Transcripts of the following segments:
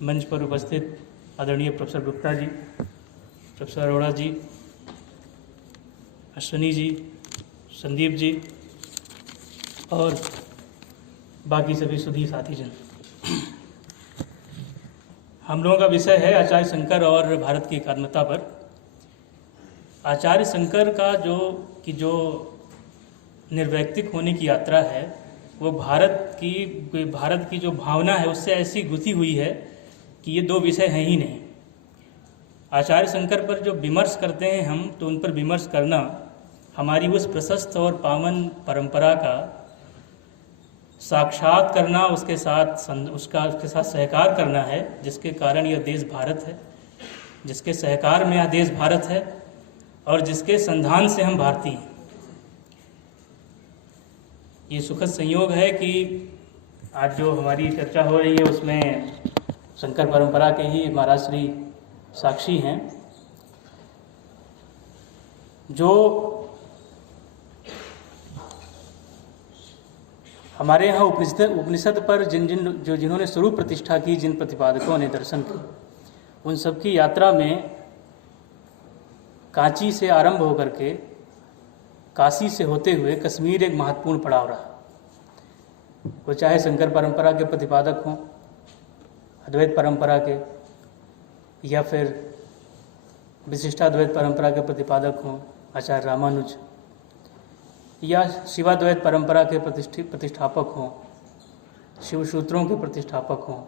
मंच पर उपस्थित आदरणीय प्रोफेसर गुप्ता जी, प्रोफेसर अरोड़ा जी, अश्विनी जी, संदीप जी और बाकी सभी सुधी साथी जन। हम लोगों का विषय है आचार्य शंकर और भारत की एकात्मता पर। आचार्य शंकर का जो निर्वैयक्तिक होने की यात्रा है वो भारत की जो भावना है उससे ऐसी गुथी हुई है कि ये दो विषय हैं ही नहीं। आचार्य शंकर पर जो विमर्श करते हैं हम, तो उन पर विमर्श करना हमारी उस प्रशस्त और पावन परंपरा का साक्षात करना, उसके साथ सहकार करना है, जिसके कारण यह देश भारत है, जिसके सहकार में यह देश भारत है और जिसके संधान से हम भारतीय हैं। ये सुखद संयोग है कि आज जो हमारी चर्चा हो रही है उसमें शंकर परंपरा के ही महाराज श्री साक्षी हैं, जो हमारे यहाँ उपनिषद पर जिन्होंने स्वरूप प्रतिष्ठा की, जिन प्रतिपादकों ने दर्शन की, उन सबकी यात्रा में कांची से आरंभ होकर के काशी से होते हुए कश्मीर एक महत्वपूर्ण पड़ाव रहा। वो चाहे शंकर परंपरा के प्रतिपादक हों, अद्वैत परंपरा के, या फिर विशिष्टाद्वैत परंपरा के प्रतिपादक हों आचार्य रामानुज, या शिवाद्वैत परंपरा के प्रतिष्ठापक हों, शिव सूत्रों के प्रतिष्ठापक हों,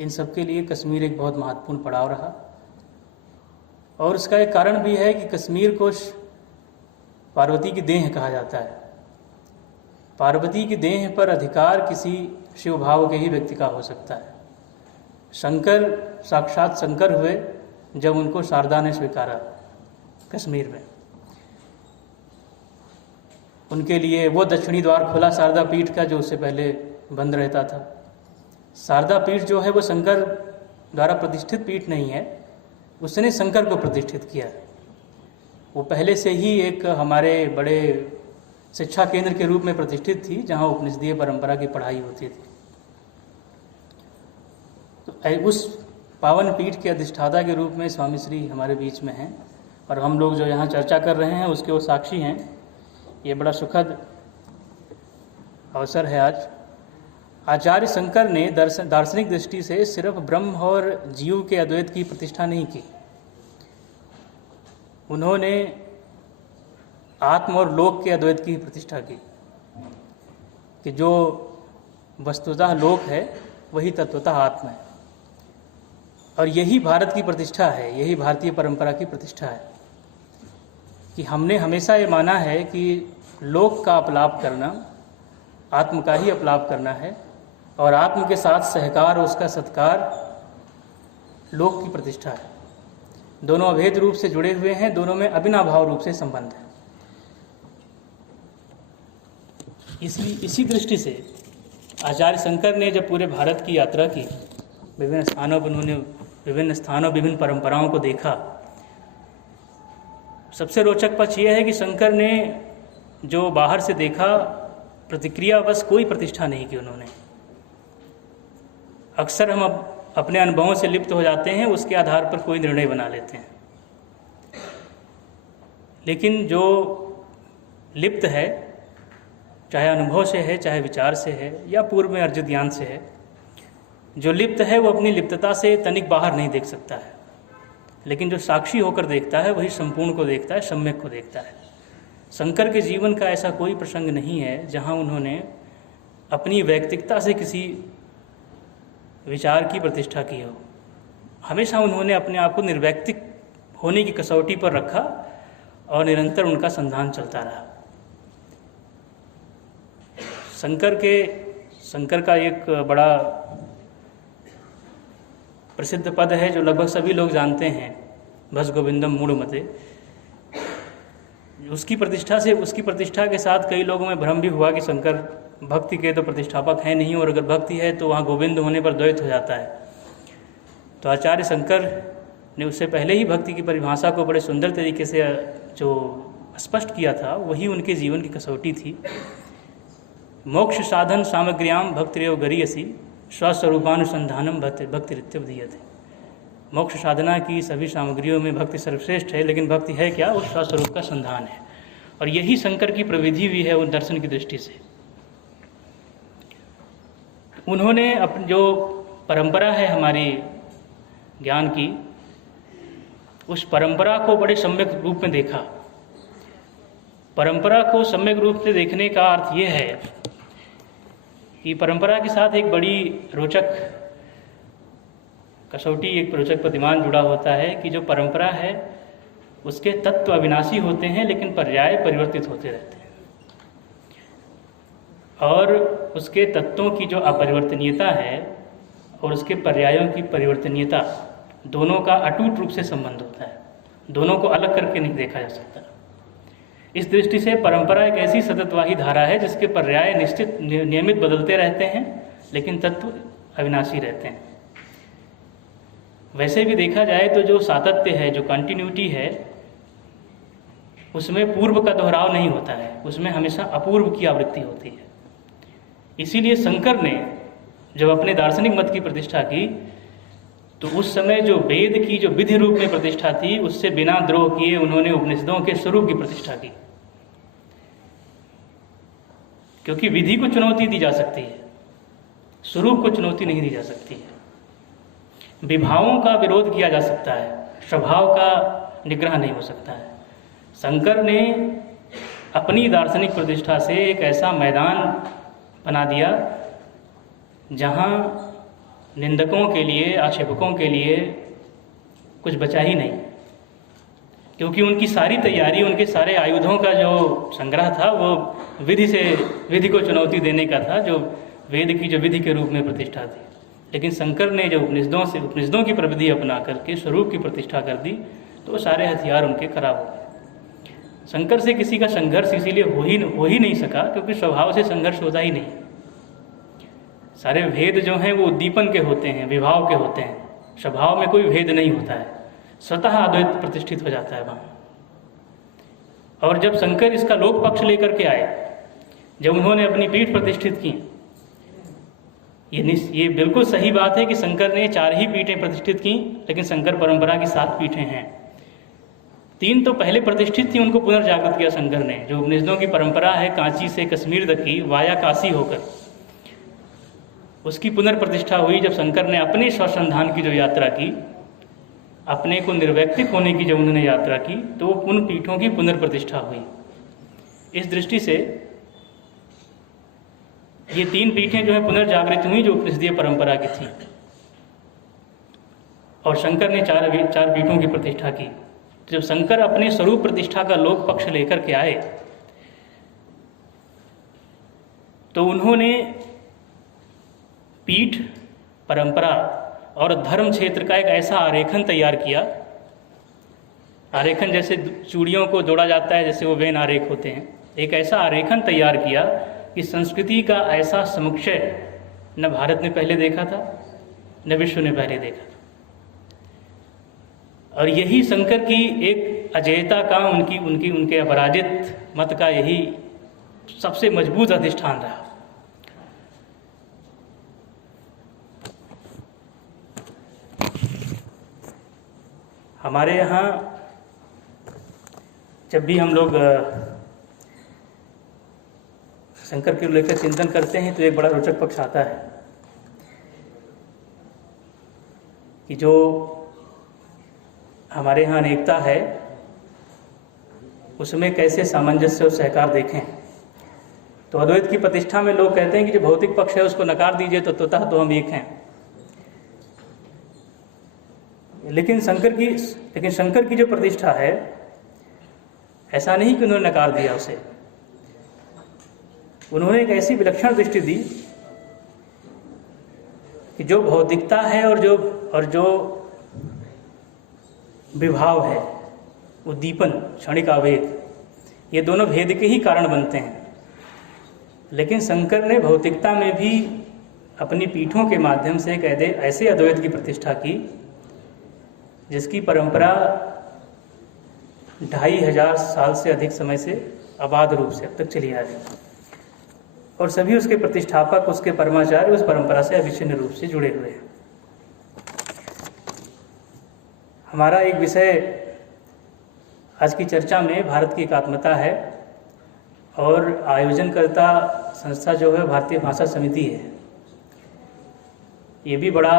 इन सब के लिए कश्मीर एक बहुत महत्वपूर्ण पड़ाव रहा। और इसका एक कारण भी है कि कश्मीर को पार्वती की देह कहा जाता है। पार्वती की देह पर अधिकार किसी शिव भाव के ही व्यक्ति का हो सकता है। शंकर साक्षात शंकर हुए जब उनको शारदा ने स्वीकारा कश्मीर में। उनके लिए वो दक्षिणी द्वार खोला शारदा पीठ का, जो उससे पहले बंद रहता था। शारदा पीठ जो है वो शंकर द्वारा प्रतिष्ठित पीठ नहीं है, उसने शंकर को प्रतिष्ठित किया। वो पहले से ही एक हमारे बड़े शिक्षा केंद्र के रूप में प्रतिष्ठित थी, जहाँ उपनिषदीय परंपरा की पढ़ाई होती थी। तो उस पावन पीठ के अधिष्ठाता के रूप में स्वामी श्री हमारे बीच में हैं और हम लोग जो यहाँ चर्चा कर रहे हैं उसके वो साक्षी हैं। ये बड़ा सुखद अवसर है आज। आचार्य शंकर ने दार्शनिक दृष्टि से सिर्फ ब्रह्म और जीव के अद्वैत की प्रतिष्ठा नहीं की, उन्होंने आत्म और लोक के अद्वैत की प्रतिष्ठा की, कि जो वस्तुतः लोक है वही तत्वतः आत्मा है। और यही भारत की प्रतिष्ठा है, यही भारतीय परंपरा की प्रतिष्ठा है कि हमने हमेशा ये माना है कि लोक का अपलाप करना आत्म का ही अपलाप करना है, और आत्म के साथ सहकार और उसका सत्कार लोक की प्रतिष्ठा है। दोनों अभेद रूप से जुड़े हुए हैं, दोनों में अविनाभाव रूप से संबंध है। इसी दृष्टि से आचार्य शंकर ने जब पूरे भारत की यात्रा की, विभिन्न स्थानों विभिन्न परंपराओं को देखा, सबसे रोचक पक्ष यह है कि शंकर ने जो बाहर से देखा, प्रतिक्रिया बस कोई प्रतिष्ठा नहीं की उन्होंने। अक्सर हम अपने अनुभवों से लिप्त हो जाते हैं, उसके आधार पर कोई निर्णय बना लेते हैं। लेकिन जो लिप्त है, चाहे अनुभव से है, चाहे विचार से है, या पूर्व में अर्जित ज्ञान से है, जो लिप्त है वो अपनी लिप्तता से तनिक बाहर नहीं देख सकता है। लेकिन जो साक्षी होकर देखता है वही संपूर्ण को देखता है, सम्यक को देखता है। शंकर के जीवन का ऐसा कोई प्रसंग नहीं है जहाँ उन्होंने अपनी वैयक्तिकता से किसी विचार की प्रतिष्ठा की हो। हमेशा उन्होंने अपने आप को निर्वैयक्तिक होने की कसौटी पर रखा और निरंतर उनका संधान चलता रहा। शंकर का एक बड़ा प्रसिद्ध पद है जो लगभग सभी लोग जानते हैं, भज गोविंदम मूढ़मते। उसकी प्रतिष्ठा के साथ कई लोगों में भ्रम भी हुआ कि शंकर भक्ति के तो प्रतिष्ठापक है नहीं, और अगर भक्ति है तो वहाँ गोविंद होने पर द्वैत हो जाता है। तो आचार्य शंकर ने उससे पहले ही भक्ति की परिभाषा को बड़े सुंदर तरीके से जो स्पष्ट किया था, वही उनके जीवन की कसौटी थी। मोक्ष साधन सामग्र्याम भक्तिरेव गरीयसी स्वस्वरूपानुसंधानम भक्तिरित्यभिधीयते। मोक्ष साधना की सभी सामग्रियों में भक्ति सर्वश्रेष्ठ है, लेकिन भक्ति है क्या? उस स्वस्वरूप का संधान है। और यही शंकर की प्रविधि भी है उन दर्शन की दृष्टि से। उन्होंने अपनी जो परंपरा है हमारी ज्ञान की, उस परंपरा को बड़े सम्यक रूप में देखा। परंपरा को सम्यक रूप से देखने का अर्थ ये है कि परंपरा के साथ एक बड़ी रोचक कसौटी, एक रोचक प्रतिमान जुड़ा होता है कि जो परंपरा है उसके तत्व अविनाशी होते हैं, लेकिन पर्याय परिवर्तित होते रहते हैं। और उसके तत्वों की जो अपरिवर्तनीयता है और उसके पर्यायों की परिवर्तनीयता, दोनों का अटूट रूप से संबंध होता है। दोनों को अलग करके नहीं देखा जा सकता। इस दृष्टि से परंपरा एक ऐसी सततवाही धारा है जिसके पर्याय निश्चित नियमित बदलते रहते हैं, लेकिन तत्व अविनाशी रहते हैं। वैसे भी देखा जाए तो जो सातत्य है, जो कंटिन्यूटी है, उसमें पूर्व का दोहराव नहीं होता है, उसमें हमेशा अपूर्व की आवृत्ति होती है। इसीलिए शंकर ने जब अपने दार्शनिक मत की प्रतिष्ठा की तो उस समय जो वेद की जो विधि रूप में प्रतिष्ठा थी, उससे बिना द्रोह किए उन्होंने उपनिषदों के स्वरूप की प्रतिष्ठा की। क्योंकि विधि को चुनौती दी जा सकती है, स्वरूप को चुनौती नहीं दी जा सकती है। विभावों का विरोध किया जा सकता है, स्वभाव का निग्रह नहीं हो सकता है। शंकर ने अपनी दार्शनिक प्रतिष्ठा से एक ऐसा मैदान बना दिया जहाँ निंदकों के लिए, आक्षेपकों के लिए कुछ बचा ही नहीं। क्योंकि उनकी सारी तैयारी, उनके सारे आयुधों का जो संग्रह था वो विधि को चुनौती देने का था, जो वेद की जो विधि के रूप में प्रतिष्ठा थी। लेकिन शंकर ने जब उपनिषदों की प्रविधि अपना करके स्वरूप की प्रतिष्ठा कर दी तो सारे हथियार उनके खराब हो गए। शंकर से किसी का संघर्ष इसीलिए हो ही नहीं सका क्योंकि स्वभाव से संघर्ष होता ही नहीं। सारे भेद जो हैं वो उद्दीपन के होते हैं, विभाव के होते हैं। स्वभाव में कोई भेद नहीं होता है, स्वतः अद्वैत प्रतिष्ठित हो जाता है वहाँ। और जब शंकर इसका लोक पक्ष लेकर के आए, जब उन्होंने अपनी पीठ प्रतिष्ठित की, ये बिल्कुल सही बात है कि शंकर ने 4 ही पीठें प्रतिष्ठित की, लेकिन शंकर परंपरा की 7 पीठें हैं। 3 तो पहले प्रतिष्ठित थी, उनको पुनर्जागृत किया शंकर ने। जो उपनिषदों की परंपरा है कांची से कश्मीर तक की, वाया काशी होकर, उसकी पुनर्प्रतिष्ठा हुई जब शंकर ने अपने स्वसंधान की जो यात्रा की, अपने को निर्वैयक्तिक होने की जब उन्होंने यात्रा की, तो उन पीठों की पुनर्प्रतिष्ठा हुई। इस दृष्टि से ये 3 पीठें जो है पुनर्जागृत हुई, जो उपनिषदीय परंपरा की थी। और शंकर ने 4 पीठों की प्रतिष्ठा की। जब शंकर अपने स्वरूप प्रतिष्ठा का लोक पक्ष लेकर के आए तो उन्होंने पीठ, परंपरा और धर्म क्षेत्र का एक ऐसा आरेखन तैयार किया। आरेखन जैसे चूड़ियों को जोड़ा जाता है, जैसे वो वेन आरेख होते हैं, एक ऐसा आरेखन तैयार किया कि संस्कृति का ऐसा समुच्चय न भारत ने पहले देखा था, न विश्व ने पहले देखा था। और यही शंकर की एक अजेयता का, उनके अपराजित मत का यही सबसे मजबूत अधिष्ठान रहा। हमारे यहाँ जब भी हम लोग शंकर के लेकर चिंतन करते हैं तो एक बड़ा रोचक पक्ष आता है कि जो हमारे यहाँ अनेकता है उसमें कैसे सामंजस्य और सहकार देखें। तो अद्वैत की प्रतिष्ठा में लोग कहते हैं कि जो भौतिक पक्ष है उसको नकार दीजिए तो ततः तो हम एक हैं। लेकिन शंकर की जो प्रतिष्ठा है, ऐसा नहीं कि उन्होंने नकार दिया उसे। उन्होंने एक ऐसी विलक्षण दृष्टि दी कि जो भौतिकता है और जो विभाव है, उद्दीपन, क्षणिक आवेग, ये दोनों भेद के ही कारण बनते हैं। लेकिन शंकर ने भौतिकता में भी अपनी पीठों के माध्यम से एक ऐसे अद्वैत की प्रतिष्ठा की जिसकी परंपरा 2500 साल से अधिक समय से अबाध रूप से अब तक चली आ रही है। और सभी उसके प्रतिष्ठापक, उसके परमाचार्य उस परंपरा से अविच्छिन्न रूप से जुड़े हुए हैं। हमारा एक विषय आज की चर्चा में भारत की एकात्मता है और आयोजनकर्ता संस्था जो है भारतीय भाषा समिति है। ये भी बड़ा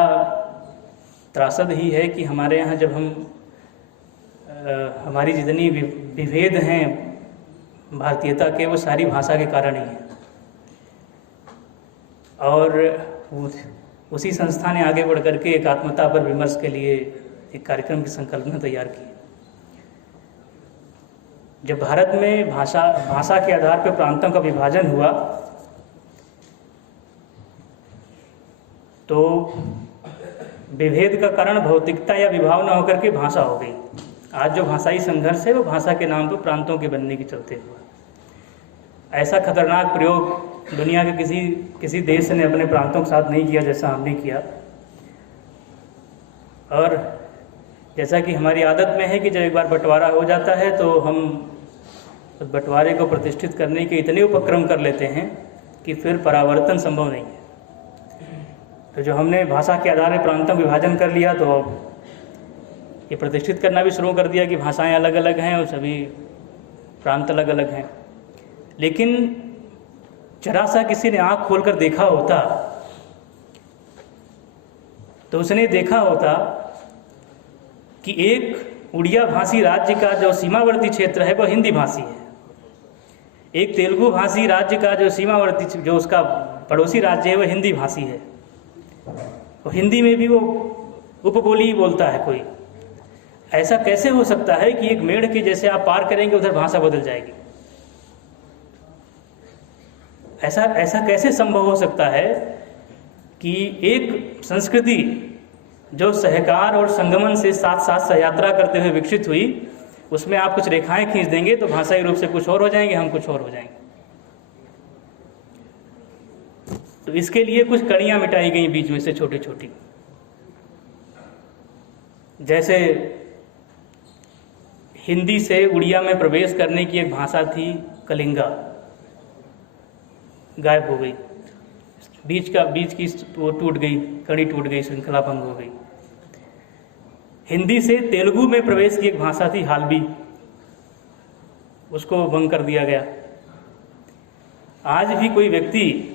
त्रासद ही है कि हमारे यहाँ जब हमारी जितनी विभेद हैं भारतीयता के, वो सारी भाषा के कारण ही हैं। और उसी संस्था ने आगे बढ़ करके एकात्मता पर विमर्श के लिए एक कार्यक्रम की संकल्पना तैयार की। जब भारत में भाषा के आधार पर प्रांतों का विभाजन हुआ तो विभेद का कारण भौतिकता या विभाव न होकर के भाषा हो गई। आज जो भाषाई संघर्ष है वो भाषा के नाम पर प्रांतों के बनने के चलते हुआ। ऐसा खतरनाक प्रयोग दुनिया के किसी देश ने अपने प्रांतों के साथ नहीं किया जैसा हमने किया। और जैसा कि हमारी आदत में है कि जब एक बार बंटवारा हो जाता है तो हम उस बंटवारे को प्रतिष्ठित करने के इतने उपक्रम कर लेते हैं कि फिर परावर्तन संभव नहीं है। तो जो हमने भाषा के आधार पर प्रांतों का विभाजन कर लिया तो ये प्रतिष्ठित करना भी शुरू कर दिया कि भाषाएं अलग अलग हैं और सभी प्रांत अलग अलग हैं। लेकिन जरा सा किसी ने आँख खोलकर देखा होता तो उसने देखा होता कि एक उड़िया भाषी राज्य का जो सीमावर्ती क्षेत्र है वो हिंदी भाषी है। एक तेलुगु भाषी राज्य का जो सीमावर्ती जो उसका पड़ोसी राज्य है वो हिंदी भाषी है। तो हिंदी में भी वो उपबोली बोलता है कोई। ऐसा कैसे हो सकता है कि एक मेढ़ के जैसे आप पार करेंगे उधर भाषा बदल जाएगी? ऐसा कैसे संभव हो सकता है कि एक संस्कृति जो सहकार और संगमन से साथ साथ सहयात्रा करते हुए विकसित हुई, उसमें आप कुछ रेखाएं खींच देंगे तो भाषाई रूप से कुछ और हो जाएंगे, हम कुछ और हो जाएंगे। तो इसके लिए कुछ कड़ियां मिटाई गई बीच में से छोटी छोटी। जैसे हिंदी से उड़िया में प्रवेश करने की एक भाषा थी कलिंगा, गायब हो गई। बीच की वो टूट गई, कड़ी टूट गई, श्रृंखला भंग हो गई। हिंदी से तेलुगु में प्रवेश की एक भाषा थी हालबी, उसको भंग कर दिया गया। आज भी कोई व्यक्ति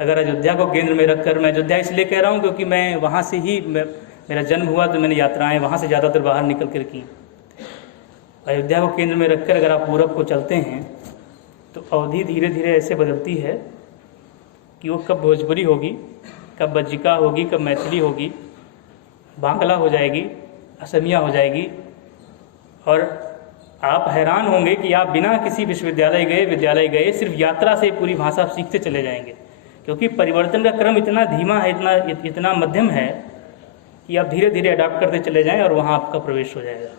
अगर अयोध्या को केंद्र में रखकर, मैं अयोध्या इसलिए कह रहा हूँ क्योंकि मैं वहाँ से ही मेरा जन्म हुआ तो मैंने यात्राएं वहाँ से ज़्यादातर बाहर निकल कर की। अयोध्या को केंद्र में रखकर अगर आप पूरब को चलते हैं तो अवधि धीरे धीरे ऐसे बदलती है कि वो कब भोजपुरी होगी, कब बज्जिका होगी, कब मैथिली होगी, बांग्ला हो जाएगी, असमिया हो जाएगी। और आप हैरान होंगे कि आप बिना किसी विश्वविद्यालय विद्यालय गए सिर्फ यात्रा से पूरी भाषा सीखते चले जाएंगे, क्योंकि परिवर्तन का क्रम इतना धीमा है, इतना मध्यम है कि आप धीरे धीरे अडॉप्ट करते चले जाएं और वहाँ आपका प्रवेश हो जाएगा।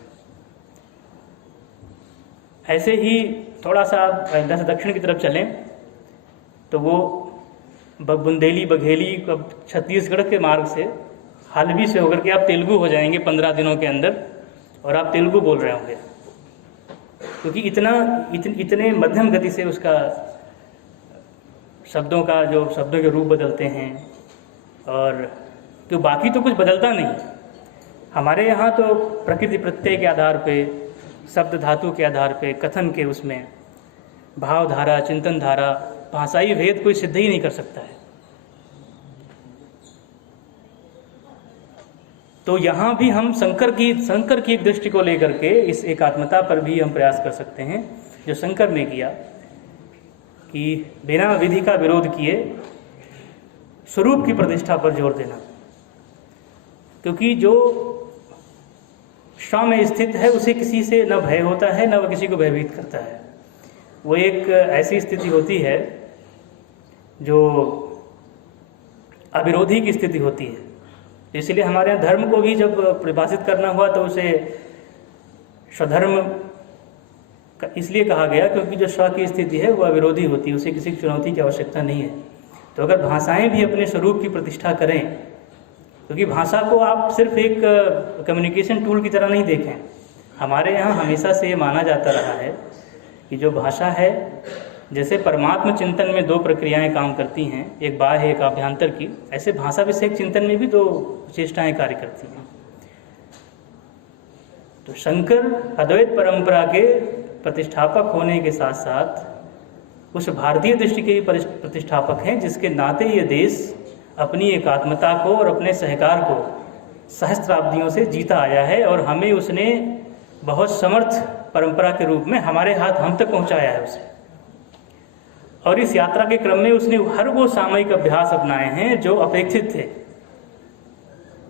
ऐसे ही थोड़ा सा अयोध्या से दक्षिण की तरफ चलें तो वो बुंदेली, बघेली, छत्तीसगढ़ के मार्ग से हालबी से होकर के आप तेलुगु हो जाएंगे 15 दिनों के अंदर, और आप तेलुगु बोल रहे होंगे, क्योंकि इतने मध्यम गति से उसका शब्दों के रूप बदलते हैं। और तो बाकी तो कुछ बदलता नहीं। हमारे यहाँ तो प्रकृति प्रत्यय के आधार पे, शब्द धातु के आधार पे, कथन के उसमें भाव धारा, चिंतन धारा, भाषाई भेद कोई सिद्ध ही नहीं कर सकता है। तो यहाँ भी हम शंकर की एक दृष्टि को लेकर के इस एकात्मता पर भी हम प्रयास कर सकते हैं, जो शंकर ने किया कि बिना विधि का विरोध किए स्वरूप की प्रतिष्ठा पर जोर देना। क्योंकि जो स्व में स्थित है उसे किसी से न भय होता है, न वह किसी को भयभीत करता है। वो एक ऐसी स्थिति होती है जो अविरोधी की स्थिति होती है। इसलिए हमारे यहाँ धर्म को भी जब परिभाषित करना हुआ तो उसे स्वधर्म इसलिए कहा गया क्योंकि जो स्व की स्थिति है वो अविरोधी होती है, उसे किसी चुनौती की आवश्यकता नहीं है। तो अगर भाषाएं भी अपने स्वरूप की प्रतिष्ठा करें, क्योंकि भाषा को आप सिर्फ एक कम्युनिकेशन टूल की तरह नहीं देखें। हमारे यहाँ हमेशा से ये माना जाता रहा है कि जो भाषा है जैसे परमात्म चिंतन में दो प्रक्रियाएं काम करती हैं, एक बाह्य एक आभ्यंतर की, ऐसे भाषा विषयक चिंतन में भी दो चेष्टाएं कार्य करती हैं। तो शंकर अद्वैत परंपरा के प्रतिष्ठापक होने के साथ साथ उस भारतीय दृष्टि के भी प्रतिष्ठापक हैं जिसके नाते ये देश अपनी एकात्मता को और अपने सहकार को सहस्त्राब्दियों से जीता आया है, और हमें उसने बहुत समर्थ परंपरा के रूप में हमारे हाथ हम तक पहुंचाया है उसे। और इस यात्रा के क्रम में उसने हर वो सामयिक अभ्यास अपनाए हैं जो अपेक्षित थे।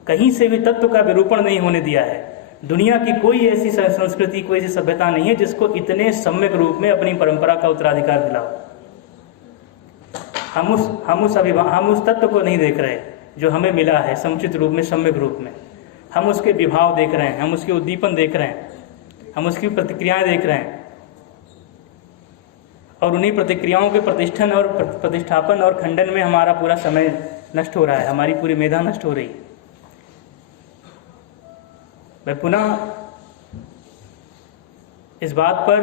कहीं से भी तत्व का विरूपण नहीं होने दिया है। दुनिया की कोई ऐसी संस्कृति, कोई ऐसी सभ्यता नहीं है जिसको इतने सम्यक रूप में अपनी परंपरा का उत्तराधिकार मिला हो। हम उस तत्व को नहीं देख रहे जो हमें मिला है समुचित रूप में, सम्यक रूप में। हम उसके विभाव देख रहे हैं, हम उसके उद्दीपन देख रहे हैं, हम उसकी प्रतिक्रियाएं देख रहे हैं, और उन्हीं प्रतिक्रियाओं के प्रतिष्ठन और प्रतिष्ठापन और खंडन में हमारा पूरा समय नष्ट हो रहा है, हमारी पूरी मेधा नष्ट हो रही है। मैं पुनः इस बात पर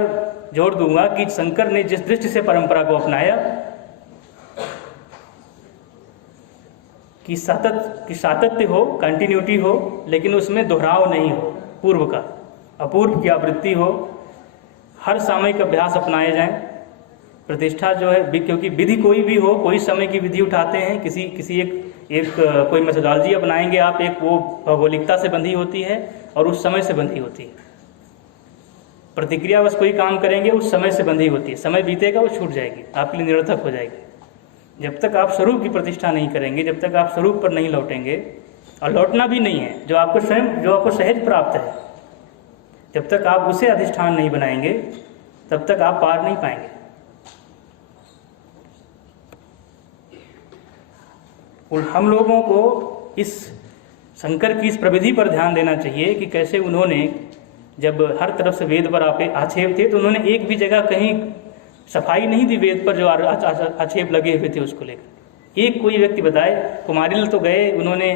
जोर दूंगा कि शंकर ने जिस दृष्टि से परंपरा को अपनाया कि सातत्य हो, कंटिन्यूटी हो, लेकिन उसमें दोहराव नहीं हो, पूर्व का अपूर्व की आवृत्ति हो, हर सामयिक अभ्यास अपनाए जाएं। प्रतिष्ठा जो है, क्योंकि विधि कोई भी हो, कोई समय की विधि उठाते हैं, किसी एक कोई मेथोडोलॉजी अपनाएंगे आप, एक वो भौगोलिकता से बंधी होती है और उस समय से बंधी होती है। प्रतिक्रिया बस कोई काम करेंगे उस समय से बंधी होती है, समय बीतेगा वो छूट जाएगी, आपके लिए निरर्थक हो जाएगी। जब तक आप स्वरूप की प्रतिष्ठा नहीं करेंगे, जब तक आप स्वरूप पर नहीं लौटेंगे, और लौटना भी नहीं है, जो आपको सहज प्राप्त है, जब तक आप उसे अधिष्ठान नहीं बनाएंगे तब तक आप पार नहीं पाएंगे। और हम लोगों को इस शंकर की इस प्रविधि पर ध्यान देना चाहिए कि कैसे उन्होंने, जब हर तरफ से वेद पर आक्षेप थे, तो उन्होंने एक भी जगह कहीं सफाई नहीं दी वेद पर जो आक्षेप लगे हुए थे उसको लेकर। एक कोई व्यक्ति बताए, कुमारिल तो गए, उन्होंने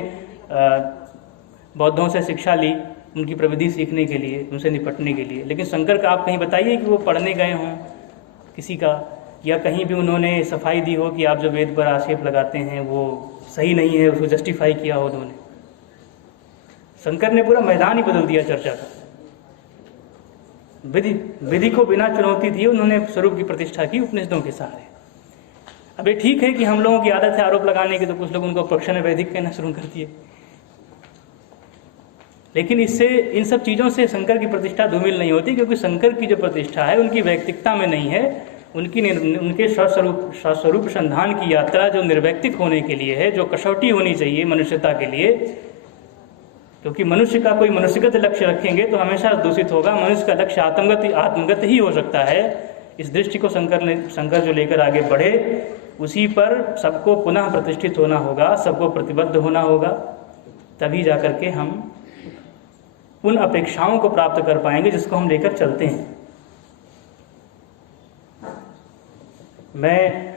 बौद्धों से शिक्षा ली उनकी प्रविधि सीखने के लिए, उनसे निपटने के लिए, लेकिन शंकर का आप कहीं बताइए कि वो पढ़ने गए हों किसी का, या कहीं भी उन्होंने सफाई दी हो कि आप जो वेद पर आक्षेप लगाते हैं वो सही नहीं है, उसको जस्टिफाई किया हो उन्होंने। शंकर ने पूरा मैदान ही बदल दिया चर्चा का। विधि को बिना चुनौती दिए उन्होंने स्वरूप की प्रतिष्ठा की उपनिषदों के सहारे। अब ये ठीक है कि हम लोगों की आदत है आरोप लगाने की, तो कुछ लोग उनको प्रक्षण वैदिक कहना शुरू कर दिए, लेकिन इससे, इन सब चीज़ों से शंकर की प्रतिष्ठा धूमिल नहीं होती, क्योंकि शंकर की जो प्रतिष्ठा है उनकी वैयक्तिकता में नहीं है, उनके स्वस्वरूप संधान की यात्रा जो निर्वैयक्तिक होने के लिए है, जो कसौटी होनी चाहिए मनुष्यता के लिए, क्योंकि मनुष्य का कोई मनुष्यगत लक्ष्य रखेंगे तो हमेशा दूषित होगा। मनुष्य का लक्ष्य आत्मगत ही हो सकता है। इस दृष्टि को शंकर जो लेकर आगे बढ़े, उसी पर सबको पुनः प्रतिष्ठित होना होगा, सबको प्रतिबद्ध होना होगा, तभी जाकर के हम उन अपेक्षाओं को प्राप्त कर पाएंगे जिसको हम लेकर चलते हैं। मैं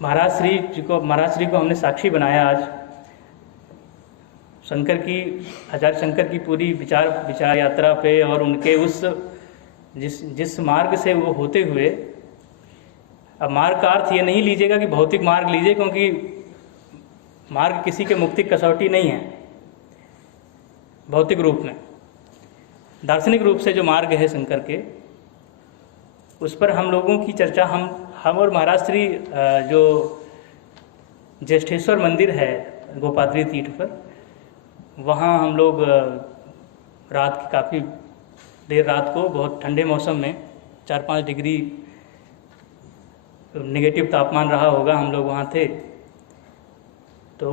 महाराज श्री को हमने साक्षी बनाया आज। आचार्य शंकर की पूरी विचार यात्रा पे, और उनके उस जिस मार्ग से वो होते हुए, अब मार्ग का अर्थ ये नहीं लीजिएगा कि भौतिक मार्ग लीजिए, क्योंकि मार्ग किसी के मुक्ति कसौटी नहीं है। भौतिक रूप में, दार्शनिक रूप से जो मार्ग है शंकर के, उस पर हम लोगों की चर्चा हम और महाराज श्री, जो ज्येष्ठेश्वर मंदिर है गोपाद्री तीर्थ पर, वहाँ हम लोग रात की काफ़ी देर रात को, बहुत ठंडे मौसम में, 4-5 डिग्री नेगेटिव तापमान रहा होगा, हम लोग वहाँ थे। तो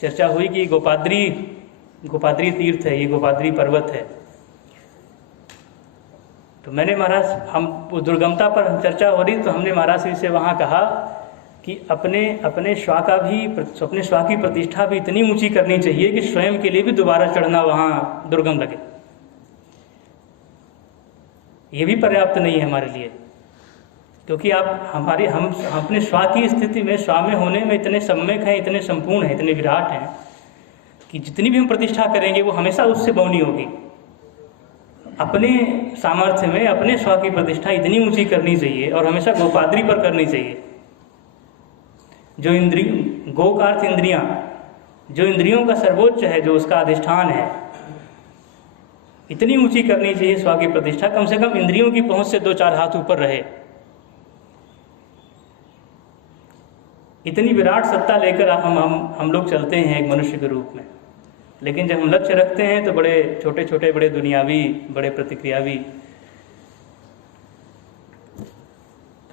चर्चा हुई कि गोपाद्री तीर्थ है, ये गोपाद्री पर्वत है। तो मैंने महाराज, हम दुर्गमता पर चर्चा हो रही, तो हमने महाराज श्री से वहाँ कहा कि अपने श्वा की प्रतिष्ठा भी इतनी ऊंची करनी चाहिए कि स्वयं के लिए भी दोबारा चढ़ना वहाँ दुर्गम लगे। ये भी पर्याप्त नहीं है हमारे लिए, क्योंकि हम अपने श्वा की स्थिति में, श्वा में होने में इतने सम्यक हैं, इतने संपूर्ण हैं, इतने विराट हैं कि जितनी भी हम प्रतिष्ठा करेंगे वो हमेशा उससे बौनी होगी। अपने सामर्थ्य में अपने स्व की प्रतिष्ठा इतनी ऊंची करनी चाहिए और हमेशा गोपाद्री पर करनी चाहिए। जो इंद्रिय, गो का अर्थ इंद्रियां, जो इंद्रियों का सर्वोच्च है, जो उसका अधिष्ठान है, इतनी ऊंची करनी चाहिए स्व की प्रतिष्ठा, कम से कम इंद्रियों की पहुंच से 2-4 हाथ ऊपर रहे। इतनी विराट सत्ता लेकर हम लोग चलते हैं एक मनुष्य के रूप में, लेकिन जब हम लक्ष्य रखते हैं तो बड़े छोटे छोटे, बड़े दुनियावी, बड़े प्रतिक्रियावी।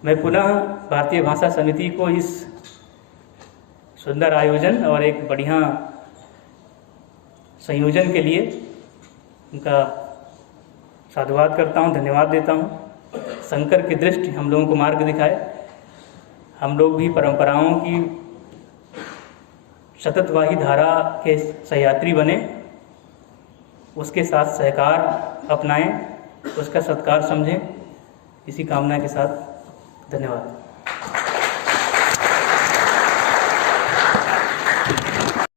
मैं पुनः भारतीय भाषा समिति को इस सुंदर आयोजन और एक बढ़िया संयोजन के लिए उनका साधुवाद करता हूँ, धन्यवाद देता हूँ। शंकर की दृष्टि हम लोगों को मार्ग दिखाए, हम लोग भी परंपराओं की सततवाही धारा के सहयात्री बने, उसके साथ सहकार अपनाएं, उसका सत्कार समझें। इसी कामना के साथ धन्यवाद।